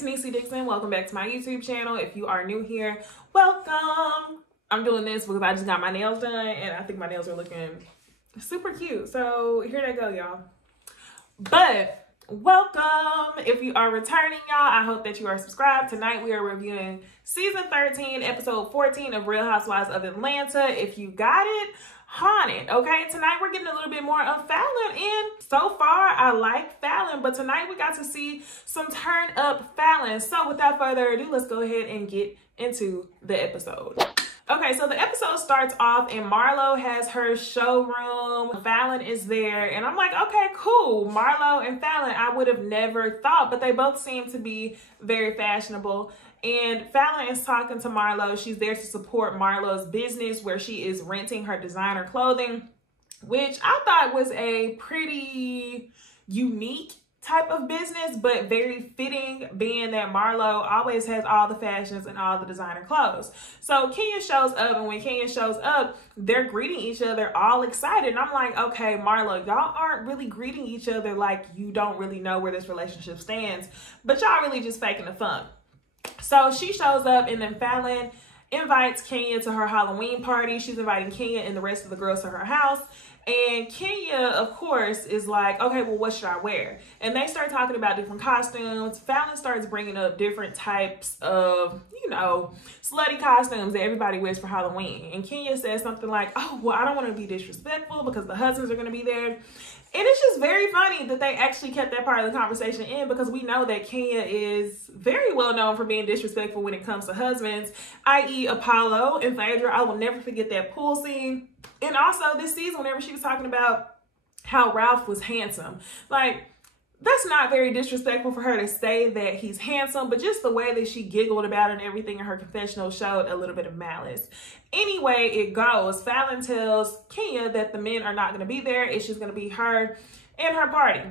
it's NeceyDixon. Welcome back to my YouTube channel. If you are new here, welcome. I'm doing this because I just got my nails done and I think my nails are looking super cute. So here they go, y'all. But welcome. If you are returning, y'all, I hope that you are subscribed. Tonight we are reviewing season 13, episode 14 of Real Housewives of Atlanta. If you got it, haunted. Okay, tonight we're getting a little bit more of Fallyn, and so far I like Fallyn, but tonight we got to see some turn up Fallyn. So without further ado, let's go ahead and get into the episode. Okay, so the episode starts off and Marlo has her showroom. Fallyn is there and I'm like, okay, cool. Marlo and Fallyn, I would have never thought, but they both seem to be very fashionable. And Fallyn is talking to Marlo. She's there to support Marlo's business where she is renting her designer clothing, which I thought was a pretty unique type of business, but very fitting, being that Marlo always has all the fashions and all the designer clothes. So Kenya shows up, and when Kenya shows up, they're greeting each other all excited. And I'm like, okay, Marlo, y'all aren't really greeting each other like you don't really know where this relationship stands, but y'all really just faking the fun. So she shows up, and then Fallyn invites Kenya to her Halloween party. She's inviting Kenya and the rest of the girls to her house. And Kenya, of course, is like, okay, well, what should I wear? And they start talking about different costumes. Fallyn starts bringing up different types of, you know, slutty costumes that everybody wears for Halloween. And Kenya says something like, oh, well, I don't want to be disrespectful because the husbands are going to be there. And it's just very funny that they actually kept that part of the conversation in, because we know that Kenya is very well known for being disrespectful when it comes to husbands, i.e. Apollo and Phaedra. I will never forget that pool scene. And also this season, whenever she was talking about how Ralph was handsome, like, that's not very disrespectful for her to say that he's handsome, but just the way that she giggled about it and everything in her confessional showed a little bit of malice. Anyway, it goes. Fallyn tells Kenya that the men are not going to be there. It's just going to be her and her party.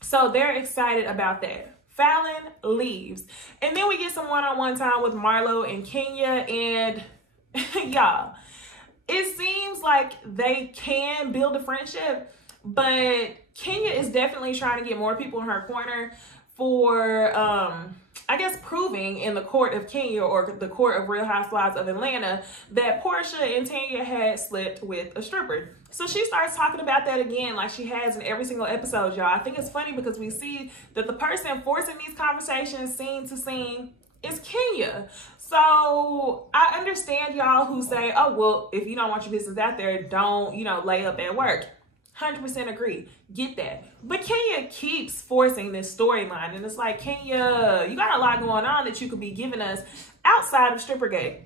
So they're excited about that. Fallyn leaves. And then we get some one-on-one time with Marlo and Kenya. And y'all, it seems like they can build a friendship, but Kenya is definitely trying to get more people in her corner for, I guess, proving in the court of Kenya, or the court of Real Housewives of Atlanta, that Portia and Tanya had slept with a stripper. So she starts talking about that again, like she has in every single episode, y'all. I think it's funny because we see that the person forcing these conversations scene to scene is Kenya. So I understand y'all who say, oh, well, if you don't want your business out there, don't, you know, lay up at work. 100% agree. Get that. But Kenya keeps forcing this storyline. And it's like, Kenya, you got a lot going on that you could be giving us outside of Strippergate.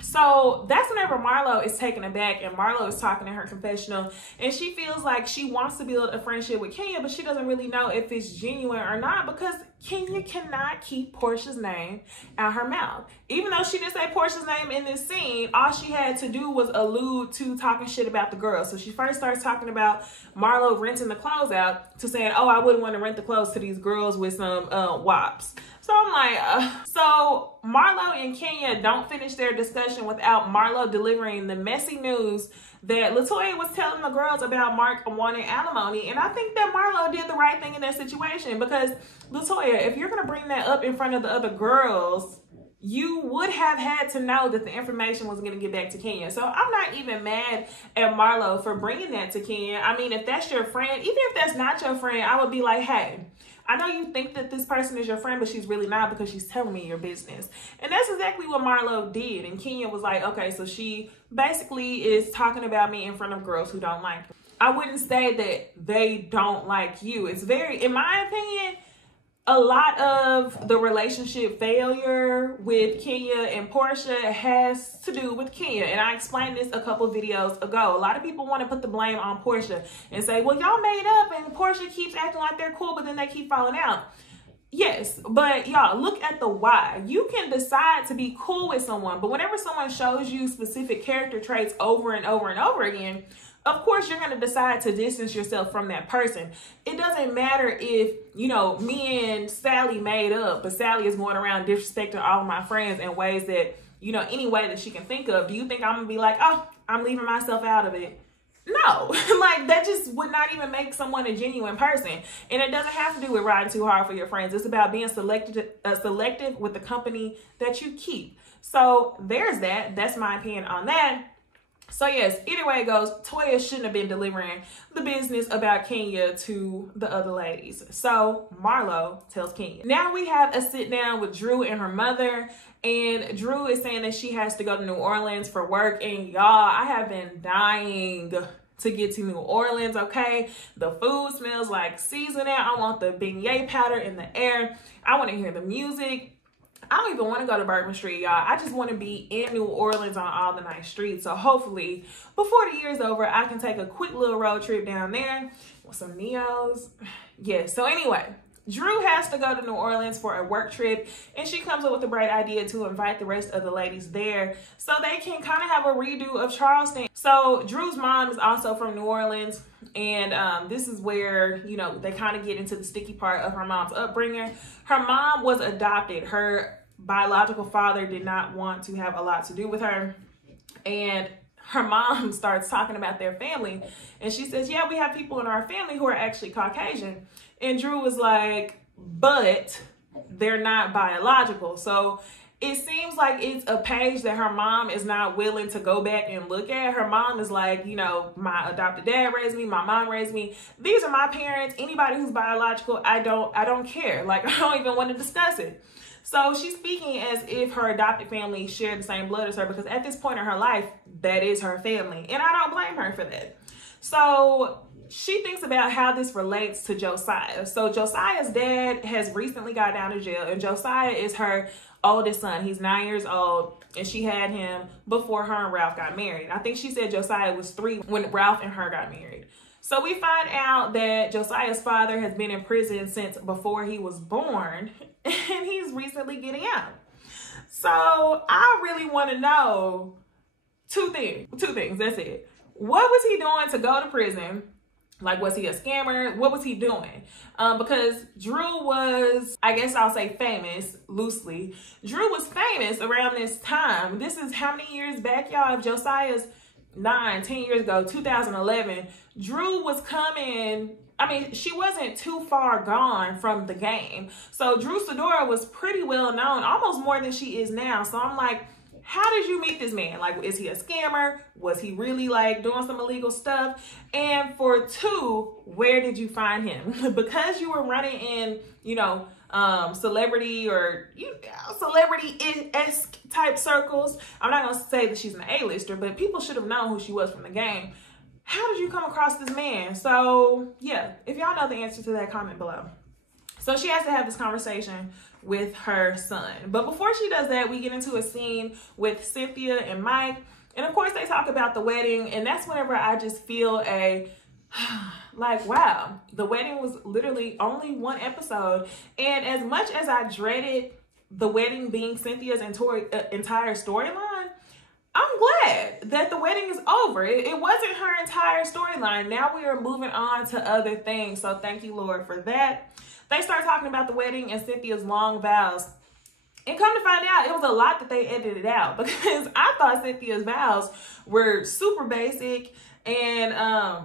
So that's whenever Marlo is taken aback, and Marlo is talking in her confessional, and she feels like she wants to build a friendship with Kenya, but she doesn't really know if it's genuine or not, because Kenya cannot keep Portia's name out her mouth. Even though she didn't say Portia's name in this scene, all she had to do was allude to talking shit about the girls. So she first starts talking about Marlo renting the clothes out to saying, oh, I wouldn't want to rent the clothes to these girls with some wops. So I'm like, so Marlo and Kenya don't finish their discussion without Marlo delivering the messy news that LaToya was telling the girls about Mark wanting alimony. And I think that Marlo did the right thing in that situation, because LaToya, if you're going to bring that up in front of the other girls, you would have had to know that the information was going to get back to Kenya. So I'm not even mad at Marlo for bringing that to Kenya. I mean, if that's your friend, even if that's not your friend, I would be like, hey, I know you think that this person is your friend, but she's really not, because she's telling me your business. And that's exactly what Marlo did. And Kenya was like, okay, so she basically is talking about me in front of girls who don't like me. I wouldn't say that they don't like you. It's very, in my opinion, a lot of the relationship failure with Kenya and Portia has to do with Kenya. And I explained this a couple videos ago. A lot of people want to put the blame on Portia and say, well, y'all made up and Portia keeps acting like they're cool, but then they keep falling out. Yes, but y'all, look at the why. You can decide to be cool with someone, but whenever someone shows you specific character traits over and over and over again, of course, you're going to decide to distance yourself from that person. It doesn't matter if, you know, me and Sally made up, but Sally is going around disrespecting all of my friends in ways that, you know, any way that she can think of. Do you think I'm going to be like, oh, I'm leaving myself out of it? No, like that just would not even make someone a genuine person. And it doesn't have to do with riding too hard for your friends. It's about being selective with the company that you keep. So there's that. That's my opinion on that. So yes, either way it goes, Toya shouldn't have been delivering the business about Kenya to the other ladies. So Marlo tells Kenya. Now we have a sit down with Drew and her mother. And Drew is saying that she has to go to New Orleans for work. And y'all, I have been dying to get to New Orleans, okay? The food smells like seasoning. I want the beignet powder in the air. I want to hear the music. I don't even want to go to Bourbon Street, y'all. I just want to be in New Orleans on all the nice streets. So hopefully, before the year's over, I can take a quick little road trip down there with some Neos. Yeah, so anyway, Drew has to go to New Orleans for a work trip, and she comes up with a bright idea to invite the rest of the ladies there so they can kind of have a redo of Charleston. So Drew's mom is also from New Orleans, and this is where, you know, they kind of get into the sticky part of her mom's upbringing. Her mom was adopted. Her biological father did not want to have a lot to do with her, and her mom starts talking about their family, and she says, yeah, we have people in our family who are actually Caucasian. And Drew was like, but they're not biological. So it seems like it's a page that her mom is not willing to go back and look at. Her mom is like, you know, my adopted dad raised me, my mom raised me. These are my parents. Anybody who's biological, I don't care. Like, I don't even want to discuss it. So she's speaking as if her adopted family shared the same blood as her, because at this point in her life, that is her family. And I don't blame her for that. So she thinks about how this relates to Josiah. So Josiah's dad has recently got down to jail, and Josiah is her oldest son. He's 9 years old, and she had him before her and Ralph got married. I think she said Josiah was 3 when Ralph and her got married. So we find out that Josiah's father has been in prison since before he was born, and he's recently getting out. So I really want to know two things. That's it. What was he doing to go to prison? Like, was he a scammer? What was he doing? Because Drew was, I guess I'll say famous, loosely. Drew was famous around this time. This is how many years back, y'all? If Josiah's 10 years ago, 2011, Drew was coming. I mean, she wasn't too far gone from the game. So Drew Sidora was pretty well known, almost more than she is now. So I'm like, how did you meet this man? Like, is he a scammer? Was he really like doing some illegal stuff? And for 2, where did you find him? Because you were running in, you know, celebrity or celebrity-esque type circles. I'm not going to say that she's an A-lister, but people should have known who she was from the game. How did you come across this man? So yeah, if y'all know the answer to that, comment below. So she has to have this conversation with her son. But before she does that, we get into a scene with Cynthia and Mike. And of course, they talk about the wedding. And that's whenever I just feel like, wow, the wedding was literally only 1 episode. And as much as I dreaded the wedding being Cynthia's entire storyline, I'm glad that the wedding is over. It wasn't her entire storyline. Now we are moving on to other things. So thank you, Lord, for that. They start talking about the wedding and Cynthia's long vows. And come to find out, it was a lot that they edited out, because I thought Cynthia's vows were super basic and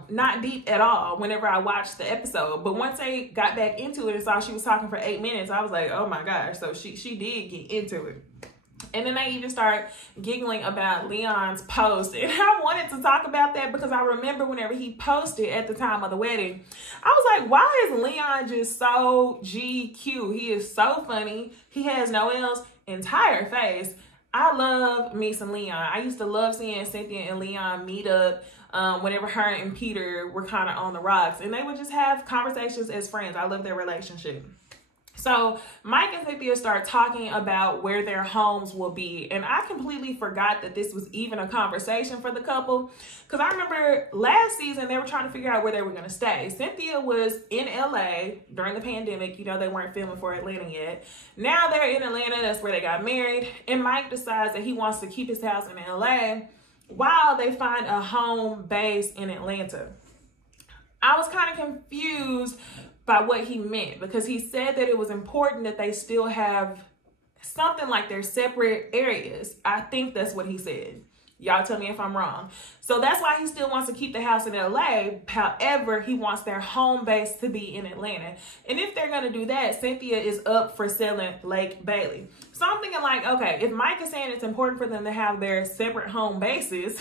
not deep at all whenever I watched the episode. But once they got back into it and saw she was talking for 8 minutes, I was like, oh my gosh. So she did get into it. And then they even start giggling about Leon's post. And I wanted to talk about that because I remember whenever he posted at the time of the wedding, I was like, why is Leon just so GQ? He is so funny. He has Noelle's entire face. I love me some Leon. I used to love seeing Cynthia and Leon meet up whenever her and Peter were kind of on the rocks. And they would just have conversations as friends. I love their relationship. So Mike and Cynthia start talking about where their homes will be. And I completely forgot that this was even a conversation for the couple. Because I remember last season, they were trying to figure out where they were going to stay. Cynthia was in LA during the pandemic. You know, they weren't filming for Atlanta yet. Now they're in Atlanta. That's where they got married. And Mike decides that he wants to keep his house in LA while they find a home base in Atlanta. I was kind of confused by what he meant, because he said that it was important that they still have something like their separate areas. I think that's what he said. Y'all tell me if I'm wrong. So that's why he still wants to keep the house in LA. However, he wants their home base to be in Atlanta. And if they're going to do that, Cynthia is up for selling Lake Bailey. So I'm thinking like, okay, if Mike is saying it's important for them to have their separate home bases,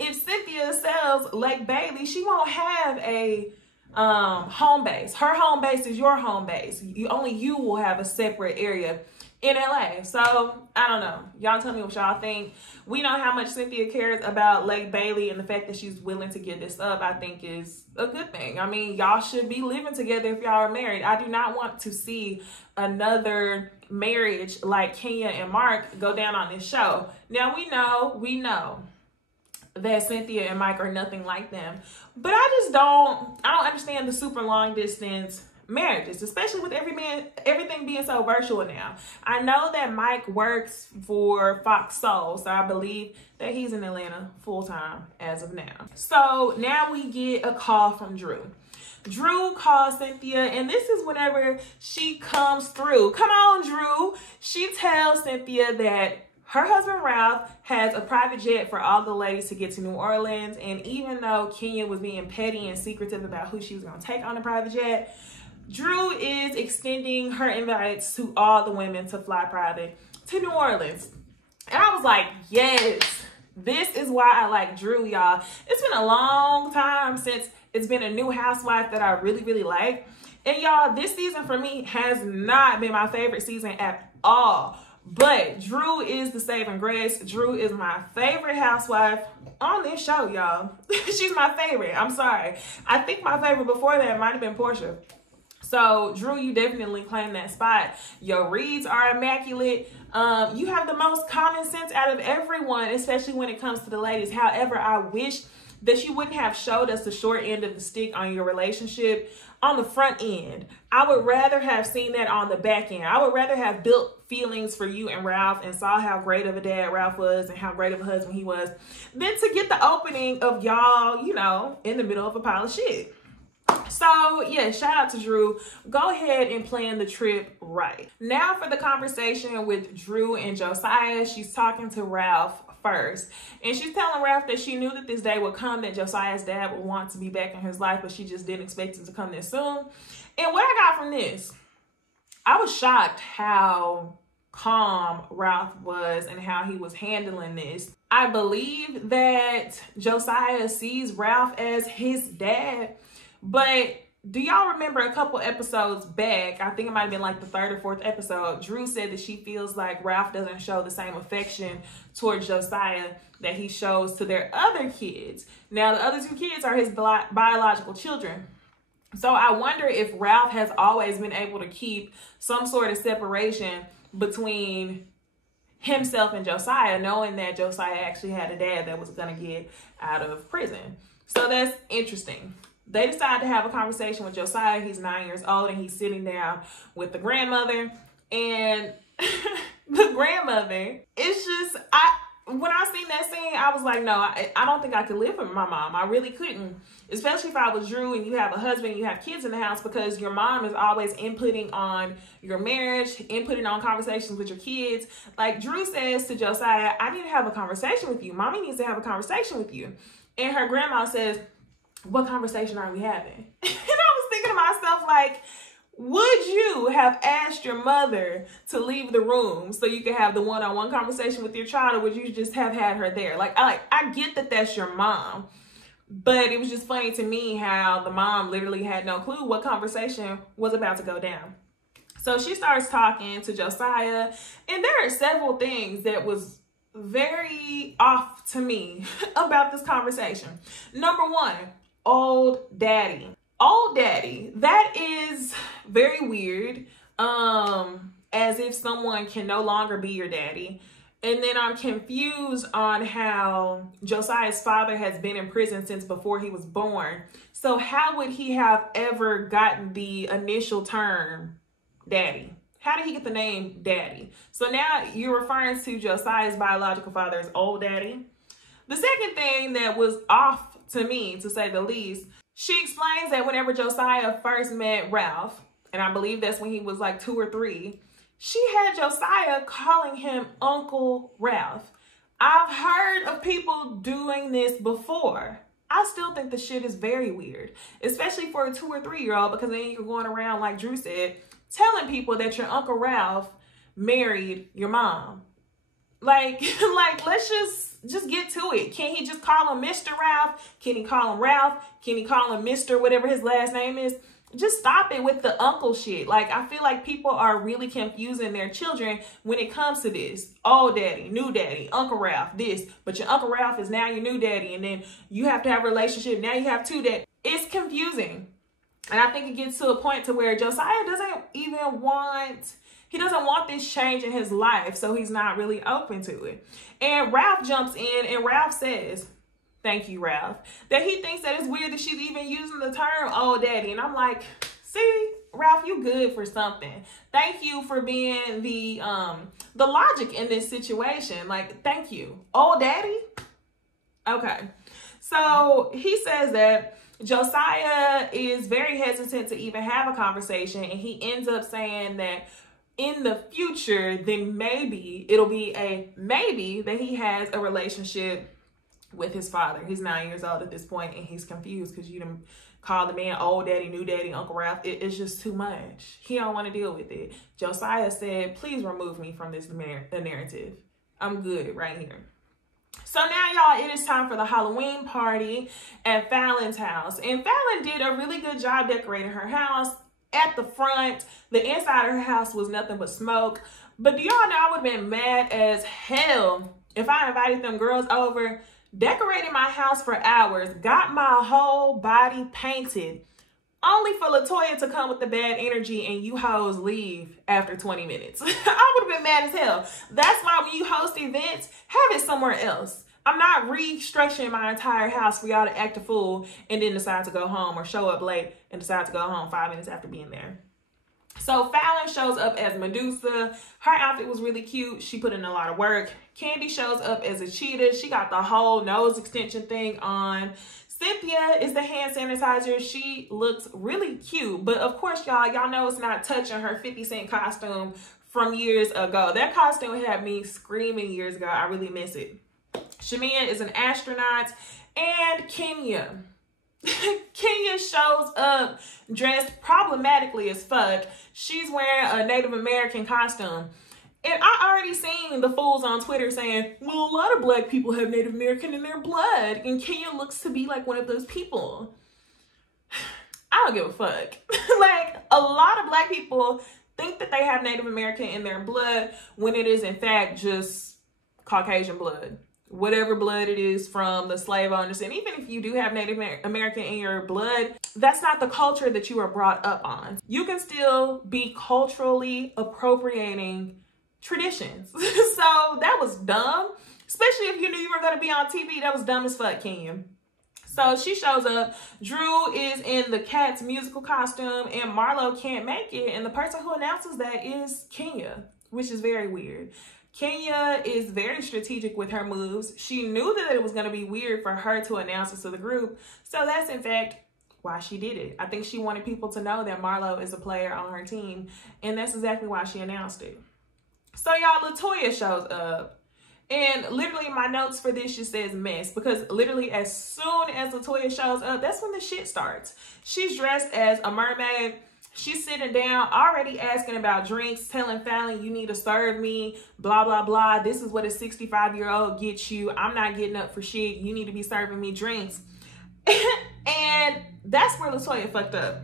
if Cynthia sells Lake Bailey, she won't have a home base. Her home base is your home base. Only you will have a separate area in LA. So I don't know. Y'all tell me what y'all think. We know how much Cynthia cares about Lake Bailey, and the fact that she's willing to give this up, I think, is a good thing. I mean, y'all should be living together if y'all are married. I do not want to see another marriage like Kenya and Mark go down on this show. Now we know that Cynthia and Mike are nothing like them, but I don't understand the super long distance marriages, especially with everything being so virtual now. I know that Mike works for Fox Soul, so I believe that he's in Atlanta full-time as of now. So now we get a call from Drew. Drew calls Cynthia, and this is whenever she comes through. Come on, Drew. She tells Cynthia that her husband, Ralph, has a private jet for all the ladies to get to New Orleans. And even though Kenya was being petty and secretive about who she was going to take on the private jet, Drew is extending her invites to all the women to fly private to New Orleans. And I was like, yes, this is why I like Drew, y'all. It's been a long time since it's been a new housewife that I really, really like. And y'all, this season for me has not been my favorite season at all. But Drew is the saving grace. Drew is my favorite housewife on this show, y'all. She's my favorite. I'm sorry. I think my favorite before that might have been Portia. So, Drew, you definitely claim that spot. Your reads are immaculate. You have the most common sense out of everyone, especially when it comes to the ladies. However, I wish that you wouldn't have showed us the short end of the stick on your relationship on the front end. I would rather have seen that on the back end. I would rather have built feelings for you and Ralph and saw how great of a dad Ralph was and how great of a husband he was, than to get the opening of y'all, you know, in the middle of a pile of shit. So yeah, shout out to Drew. Go ahead and plan the trip right. Now for the conversation with Drew and Josiah. She's talking to Ralph first, and she's telling Ralph that she knew that this day would come, that Josiah's dad would want to be back in his life, but she just didn't expect it to come this soon. And what I got from this, I was shocked how calm Ralph was and how he was handling this. I believe that Josiah sees Ralph as his dad. But do y'all remember a couple episodes back, I think it might have been like the 3rd or 4th episode, Drew said that she feels like Ralph doesn't show the same affection towards Josiah that he shows to their other kids. Now, the other 2 kids are his biological children. So I wonder if Ralph has always been able to keep some sort of separation between himself and Josiah, knowing that Josiah actually had a dad that was going to get out of prison. So that's interesting. They decide to have a conversation with Josiah. He's 9 years old, and he's sitting down with the grandmother. And the grandmother, it's just, when I seen that scene, I was like, no, I don't think I could live with my mom. I really couldn't, especially if I was Drew and you have a husband and you have kids in the house, because your mom is always inputting on your marriage, inputting on conversations with your kids. Like Drew says to Josiah, I need to have a conversation with you. Mommy needs to have a conversation with you. And her grandma says, what conversation are we having? And I was thinking to myself, like, would you have asked your mother to leave the room so you could have the one-on-one conversation with your child, or would you just have had her there? Like, I get that that's your mom, but it was just funny to me how the mom literally had no clue what conversation was about to go down. So she starts talking to Josiah, and there are several things that was very off to me about this conversation. Number one, old daddy. Old daddy. That is very weird. As if someone can no longer be your daddy. And then I'm confused on how Josiah's father has been in prison since before he was born. So how would he have ever gotten the initial term daddy? How did he get the name daddy? So now you're referring to Josiah's biological father as old daddy. The second thing that was off to me, to say the least, she explains that whenever Josiah first met Ralph, and I believe that's when he was like 2 or 3, she had Josiah calling him Uncle Ralph. I've heard of people doing this before. I still think the shit is very weird, especially for a 2 or 3-year-old, because then you're going around, like Drew said, telling people that your Uncle Ralph married your mom. Like let's just get to it. Can he just call him Mr. Ralph? Can he call him Ralph? Can he call him Mr. whatever his last name is? Just stop it with the uncle shit. Like, I feel like people are really confusing their children when it comes to this. Old daddy, new daddy, Uncle Ralph, this. But your Uncle Ralph is now your new daddy. And then you have to have a relationship. Now you have 2 daddies. It's confusing. And I think it gets to a point to where Josiah doesn't want this change in his life. So he's not really open to it. And Ralph jumps in and Ralph says, thank you, Ralph, that he thinks that it's weird that she's even using the term old daddy. And I'm like, see, Ralph, you good for something. Thank you for being the logic in this situation. Like, thank you. Old daddy? Okay. So he says that Josiah is very hesitant to even have a conversation. And he ends up saying that in the future, then maybe it'll be a maybe that he has a relationship with his father. He's 9 years old at this point, and he's confused because you done call the man old daddy, new daddy, Uncle Ralph. It's just too much. He don't want to deal with it. Josiah said, please remove me from this narrative. I'm good right here. So now, y'all, it is time for the Halloween party at Fallyn's house. And Fallyn did a really good job decorating her house. At the front, the inside of her house was nothing but smoke. But do y'all know I would have been mad as hell if I invited them girls over, decorated my house for hours, got my whole body painted, only for LaToya to come with the bad energy and you hoes leave after 20 minutes. I would have been mad as hell. That's why when you host events, have it somewhere else. I'm not restructuring my entire house for y'all to act a fool and then decide to go home, or show up late and decide to go home 5 minutes after being there. So Fallyn shows up as Medusa. Her outfit was really cute. She put in a lot of work. Candy shows up as a cheetah. She got the whole nose extension thing on. Cynthia is the hand sanitizer. She looks really cute. But of course, y'all know it's not touching her 50 Cent costume from years ago. That costume had me screaming years ago. I really miss it. Shamia is an astronaut. And Kenya. Kenya shows up dressed problematically as fuck. She's wearing a Native American costume. And I already seen the fools on Twitter saying, well, a lot of black people have Native American in their blood, and Kenya looks to be like one of those people. I don't give a fuck. Like, a lot of black people think that they have Native American in their blood when it is in fact just Caucasian blood. Whatever blood it is from the slave owners. And even if you do have Native American in your blood, that's not the culture that you were brought up on. You can still be culturally appropriating traditions. So that was dumb. Especially if you knew you were going to be on TV. That was dumb as fuck, Kenya. So she shows up. Drew is in the Cats musical costume, and Marlo can't make it. And the person who announces that is Kenya, which is very weird. Kenya is very strategic with her moves. She knew that it was going to be weird for her to announce this to the group. So that's, in fact, why she did it. I think she wanted people to know that Marlo is a player on her team. And that's exactly why she announced it. So, y'all, LaToya shows up. And literally my notes for this just says mess. Because literally as soon as LaToya shows up, that's when the shit starts. She's dressed as a mermaid. She's sitting down, already asking about drinks, telling Fallyn, you need to serve me, blah, blah, blah. This is what a 65-year-old gets you. I'm not getting up for shit. You need to be serving me drinks. And that's where LaToya fucked up.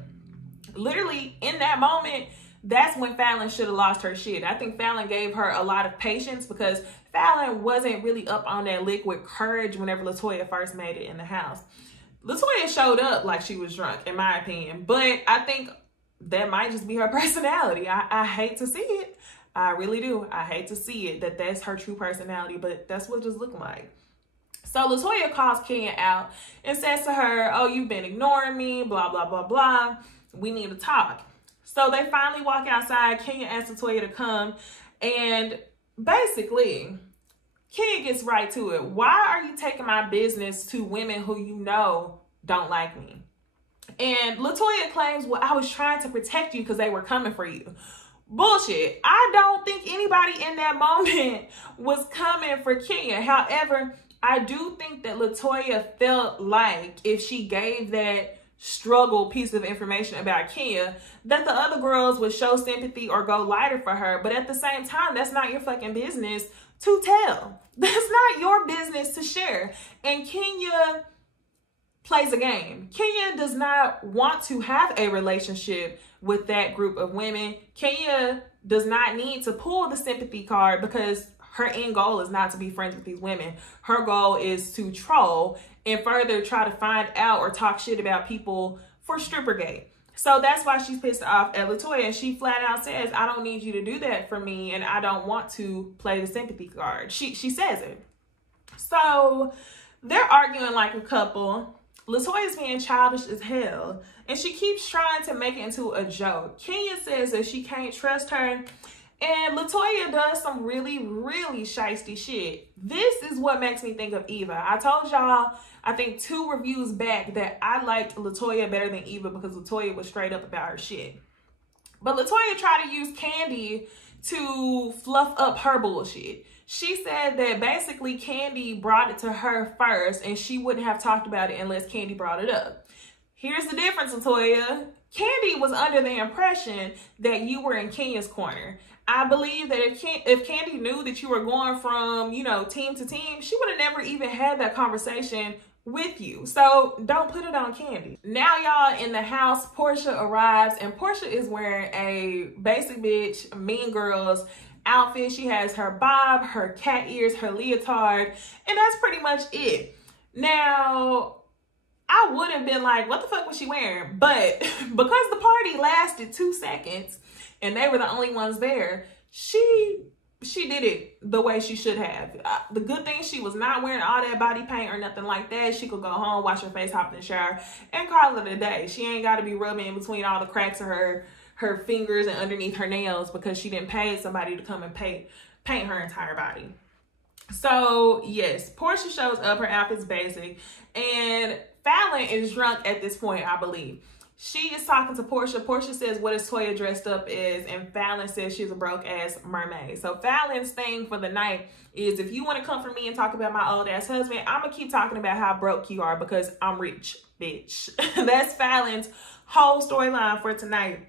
Literally, in that moment, that's when Fallyn should have lost her shit. I think Fallyn gave her a lot of patience because Fallyn wasn't really up on that liquid courage whenever LaToya first made it in the house. LaToya showed up like she was drunk, in my opinion. But I think that might just be her personality. I hate to see it. I really do. I hate to see it, that's her true personality, but that's what it just looked like. So LaToya calls Kenya out and says to her, oh, you've been ignoring me, blah, blah, blah, blah. We need to talk. So they finally walk outside. Kenya asks LaToya to come. And basically, Kenya gets right to it. Why are you taking my business to women who you know don't like me? And LaToya claims, well, I was trying to protect you because they were coming for you. Bullshit. I don't think anybody in that moment was coming for Kenya. However, I do think that LaToya felt like if she gave that struggle piece of information about Kenya, that the other girls would show sympathy or go lighter for her. But at the same time, that's not your fucking business to tell. That's not your business to share. And Kenya plays a game. Kenya does not want to have a relationship with that group of women. Kenya does not need to pull the sympathy card because her end goal is not to be friends with these women. Her goal is to troll and further try to find out or talk shit about people for Strippergate. So that's why she's pissed off at LaToya, and she flat out says, I don't need you to do that for me, and I don't want to play the sympathy card. She says it. So they're arguing like a couple. LaToya's being childish as hell, and she keeps trying to make it into a joke. Kenya says that she can't trust her, and LaToya does some really, really shiesty shit. This is what makes me think of Eva. I told y'all, I think 2 reviews back, that I liked LaToya better than Eva because LaToya was straight up about her shit. But LaToya tried to use Candy to fluff up her bullshit. She said that basically Candy brought it to her first and she wouldn't have talked about it unless Candy brought it up. Here's the difference, LaToya. Candy was under the impression that you were in Kenya's corner. I believe that if Candy knew that you were going from, you know, team to team, she would have never even had that conversation with you. So don't put it on Candy. Now y'all in the house, Portia arrives, and Portia is wearing a basic bitch, Mean Girls outfit. She has her bob, her cat ears, her leotard, and that's pretty much it. Now, I would have been like, what the fuck was she wearing? But because the party lasted 2 seconds and they were the only ones there, she did it the way she should have. The good thing, she was not wearing all that body paint or nothing like that. She could go home, wash her face, hop in the shower, and call it a day. She ain't got to be rubbing in between all the cracks of her fingers and underneath her nails because she didn't pay somebody to come and paint her entire body. So yes, Portia shows up, her outfit's basic, and Fallyn is drunk at this point, I believe. She is talking to Portia. Portia says, what is Toya dressed up as? And Fallyn says she's a broke ass mermaid. So Fallyn's thing for the night is, if you want to come for me and talk about my old ass husband, I'm going to keep talking about how broke you are because I'm rich, bitch. That's Fallyn's whole storyline for tonight.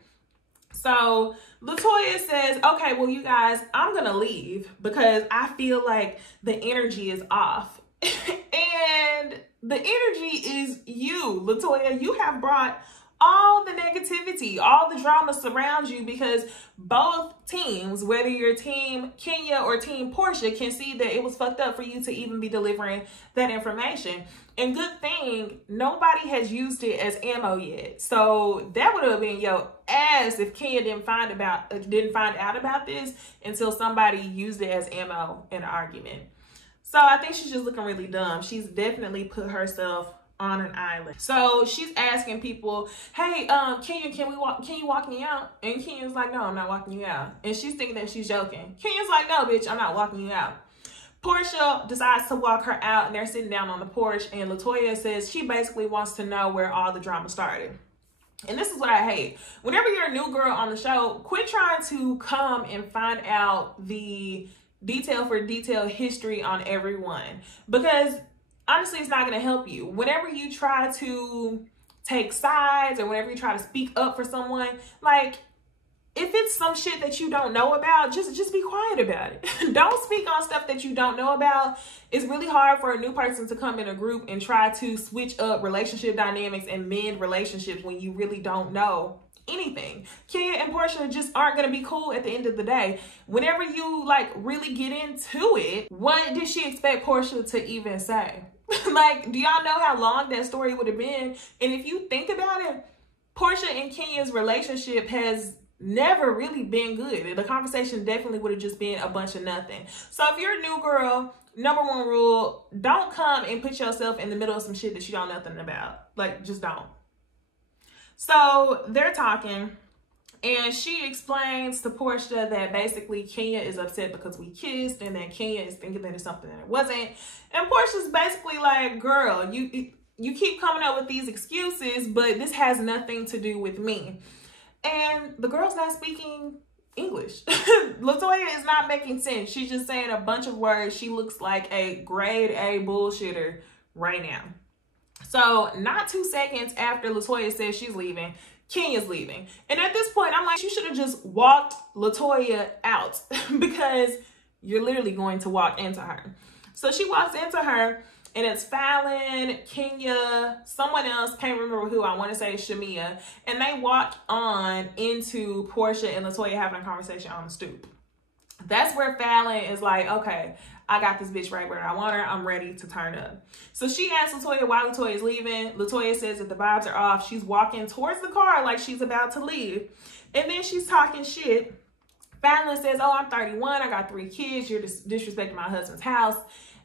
So LaToya says, okay, well, you guys, I'm going to leave because I feel like the energy is off. And the energy is you, LaToya. You have brought all the negativity, all the drama surrounds you because both teams, whether you're team Kenya or team Portia, can see that it was fucked up for you to even be delivering that information. And good thing, nobody has used it as ammo yet. So that would have been your ass if Kenya didn't find out about this until somebody used it as ammo in an argument. So I think she's just looking really dumb. She's definitely put herself on an island. So she's asking people, hey, Kenya, can you walk me out? And Kenya's like, no, I'm not walking you out. And she's thinking that she's joking. Kenya's like, no, bitch, I'm not walking you out. Portia decides to walk her out, and they're sitting down on the porch, and LaToya says she basically wants to know where all the drama started. And this is what I hate. Whenever you're a new girl on the show, quit trying to come and find out the detail for detail history on everyone, because honestly, it's not going to help you. Whenever you try to take sides or whenever you try to speak up for someone, like, if it's some shit that you don't know about, just be quiet about it. Don't speak on stuff that you don't know about. It's really hard for a new person to come in a group and try to switch up relationship dynamics and mend relationships when you really don't know anything. Kenya and Portia just aren't going to be cool at the end of the day. Whenever you like really get into it, what did she expect Portia to even say? Like, do y'all know how long that story would have been? And if you think about it, Portia and Kenya's relationship has never really been good. The conversation definitely would have just been a bunch of nothing. So if you're a new girl, number one rule, don't come and put yourself in the middle of some shit that you don't know nothing about. Like, just don't. So they're talking, and she explains to Portia that basically Kenya is upset because we kissed, and that Kenya is thinking that it's something that it wasn't. And Portia's basically like, girl, you keep coming up with these excuses, but this has nothing to do with me. And the girl's not speaking English. LaToya is not making sense. She's just saying a bunch of words. She looks like a grade A bullshitter right now. So not 2 seconds after LaToya says she's leaving, Kenya's leaving. And at this point, I'm like, you should have just walked LaToya out because you're literally going to walk into her. So she walks into her, and it's Fallyn, Kenya, someone else, can't remember who, I want to say Shamia, and they walk on into Portia and LaToya having a conversation on the stoop. That's where Fallyn is like, okay, I got this bitch right where I want her. I'm ready to turn up. So she asks LaToya why LaToya is leaving. LaToya says that the vibes are off. She's walking towards the car like she's about to leave. And then she's talking shit. Fallyn says, oh, I'm 31. I got 3 kids. You're disrespecting my husband's house.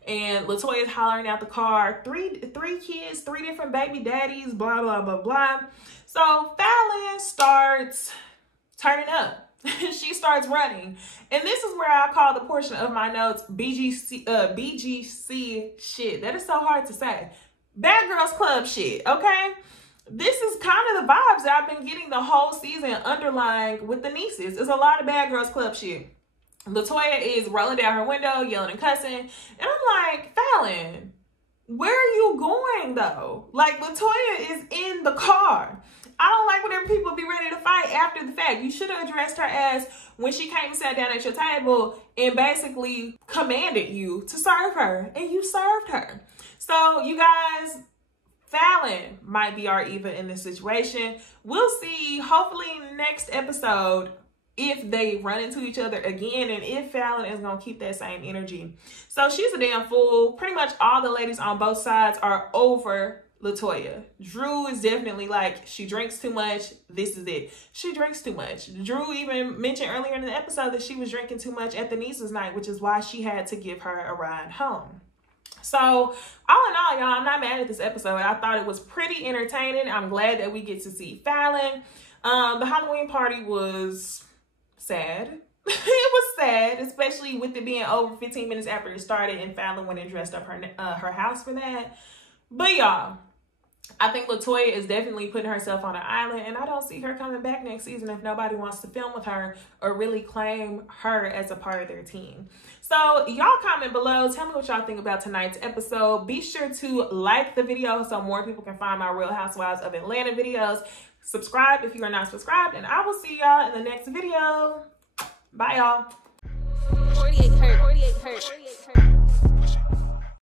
And LaToya is hollering out the car, three kids, 3 different baby daddies, blah, blah, blah, blah. So Fallyn starts turning up. She starts running. And this is where I call the portion of my notes BGC shit. That is so hard to say. Bad Girls Club shit, okay? This is kind of the vibes that I've been getting the whole season underlying with the nieces. It's a lot of Bad Girls Club shit. LaToya is rolling down her window, yelling and cussing. And I'm like, Fallyn, where are you going though? Like, LaToya is in the car. I don't like whenever people be ready to fight after the fact. You should have addressed her ass when she came and sat down at your table and basically commanded you to serve her. And you served her. So you guys, Fallyn might be our Eva in this situation. We'll see, hopefully next episode, if they run into each other again and if Fallyn is going to keep that same energy. So she's a damn fool. Pretty much all the ladies on both sides are over LaToya. Drew is definitely like, she drinks too much. This is it. She drinks too much. Drew even mentioned earlier in the episode that she was drinking too much at the nieces night, which is why she had to give her a ride home. So all in all, y'all, I'm not mad at this episode. I thought it was pretty entertaining. I'm glad that we get to see Fallyn. The Halloween party was sad. It was sad, especially with it being over 15 minutes after it started and Fallyn went and dressed up her house for that. But y'all, I think LaToya is definitely putting herself on an island, and I don't see her coming back next season if nobody wants to film with her or really claim her as a part of their team. So y'all comment below. Tell me what y'all think about tonight's episode. Be sure to like the video so more people can find my Real Housewives of Atlanta videos. Subscribe if you are not subscribed, and I will see y'all in the next video. Bye, y'all. 48 hurt.